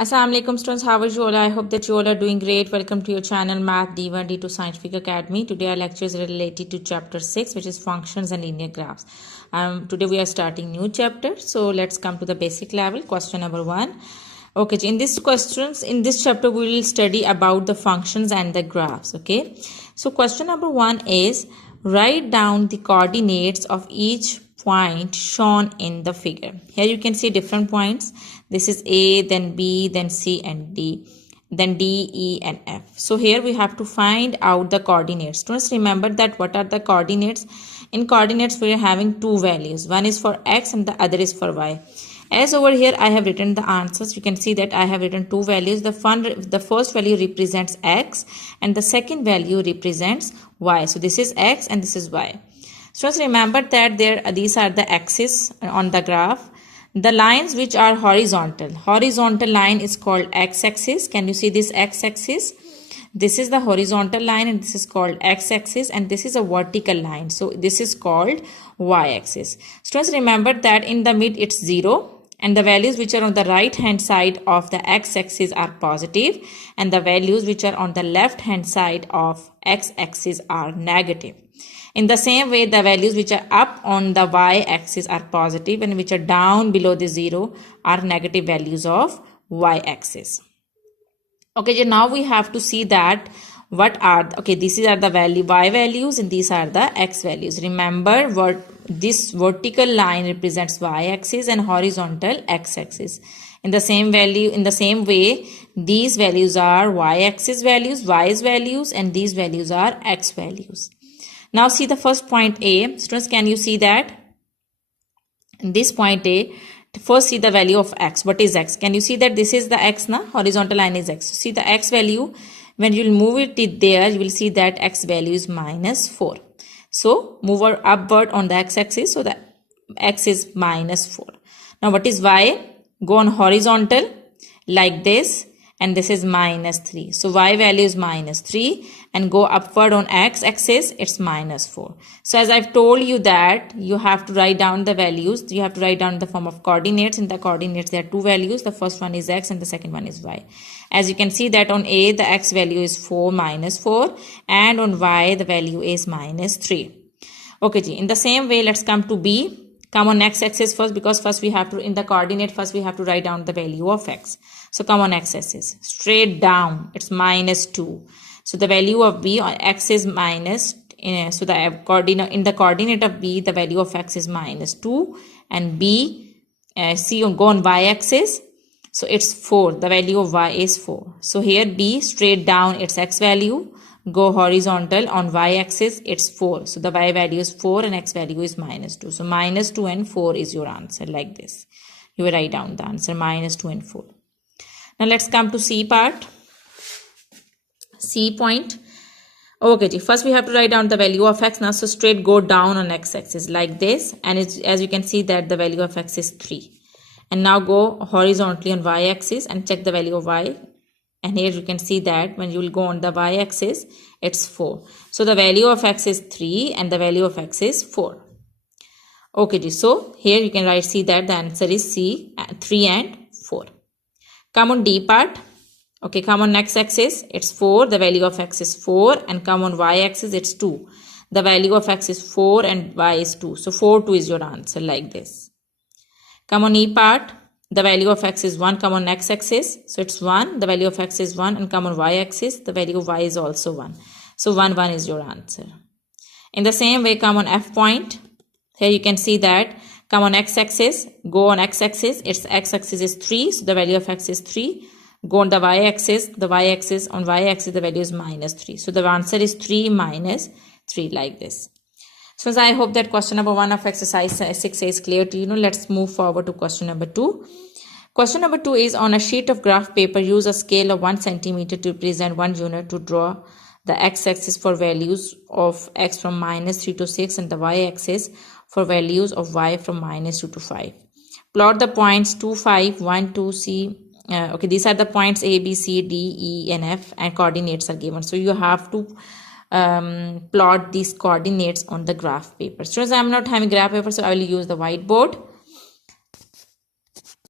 Assalamu alaikum students, how are you all? I hope that you all are doing great. Welcome to your channel Math D1 D2 Scientific Academy. Today our lecture is related to chapter 6, which is functions and linear graphs. Today we are starting new chapter. So let's come to the basic level. Question number 1. Okay, in this chapter we will study about the functions and the graphs. Okay, so question number 1 is write down the coordinates of each point shown in the figure. Here you can see different points. This is A, then B, then C and D, then D, E and F. So here we have to find out the coordinates. Students, remember that what are the coordinates? In coordinates we are having two values. One is for X and the other is for Y. As over here I have written the answers. You can see that I have written two values. The first value represents X and the second value represents Y. So this is X and this is Y. So just remember that these are the axes on the graph. The lines which are horizontal line is called x-axis. Can you see this x-axis? This is the horizontal line and this is called x-axis, and this is a vertical line. So this is called y-axis. Students, remember that in the mid it's 0 and the values which are on the right hand side of the x-axis are positive and the values which are on the left hand side of x-axis are negative. In the same way, the values which are up on the y-axis are positive and which are down below the 0 are negative values of y-axis. Okay, now we have to see that these are the y values and these are the x values. Remember, this vertical line represents y-axis and horizontal x-axis. In the same way, these values are y-axis values, y's values, and these values are x values. Now see the first point A. Students, can you see that? In this point A, first see the value of X. What is X? Can you see that this is the X now? Horizontal line is X. See the X value. When you will move it there, you will see that X value is minus 4. So move upward on the X axis. So the X is minus 4. Now what is Y? Go on horizontal like this. And this is minus 3. So y value is minus 3 and go upward on x axis, it's minus 4. So as I've told you that you have to write down the values. You have to write down the form of coordinates. In the coordinates there are two values. The first one is x and the second one is y. As you can see that on A the x value is 4 minus 4 and on y the value is minus 3. Okay, in the same way let's come to B. Come on x axis first, because first we have to, in the coordinate, first we have to write down the value of x. So come on x axis, straight down, it's minus 2. So the value of B on x is minus, so the coordinate, in the coordinate of B, the value of x is minus 2 and B, go on y axis. So it's 4, the value of y is 4. So here B, straight down, its x value. Go horizontal on y-axis, it's 4. So the y value is 4 and x value is minus 2. So minus 2 and 4 is your answer, like this. You will write down the answer, minus 2 and 4. Now let's come to C part. C point. Okay, first we have to write down the value of x now. So straight go down on x-axis like this. And as you can see that the value of x is 3. And now go horizontally on y-axis and check the value of y. And here you can see that when you will go on the y-axis, it's 4. So the value of x is 3 and the value of x is 4. Okay, so here you can see that the answer is C, 3 and 4. Come on D part. Okay, come on x-axis, it's 4. The value of x is 4. And come on y-axis, it's 2. The value of x is 4 and y is 2. So 4, 2 is your answer, like this. Come on E part. The value of x is 1, come on x-axis. So it's 1, the value of x is 1 and come on y-axis. The value of y is also 1. So 1, 1 is your answer. In the same way, come on F point. Here you can see that, come on x-axis, go on x-axis. Its x-axis is 3, so the value of x is 3. Go on the y-axis, on y-axis the value is minus 3. So the answer is 3 minus 3, like this. So I hope that question number 1 of exercise 6 is clear to you. Let's move forward to question number 2. Question number 2 is, on a sheet of graph paper, use a scale of 1 centimeter to represent 1 unit to draw the x-axis for values of x from minus 3 to 6 and the y-axis for values of y from minus 2 to 5. Plot the points 2, 5, 1, 2, C. Okay, these are the points A, B, C, D, E, and F, and coordinates are given. So you have to plot these coordinates on the graph paper. So as I am not having graph paper, so I will use the whiteboard.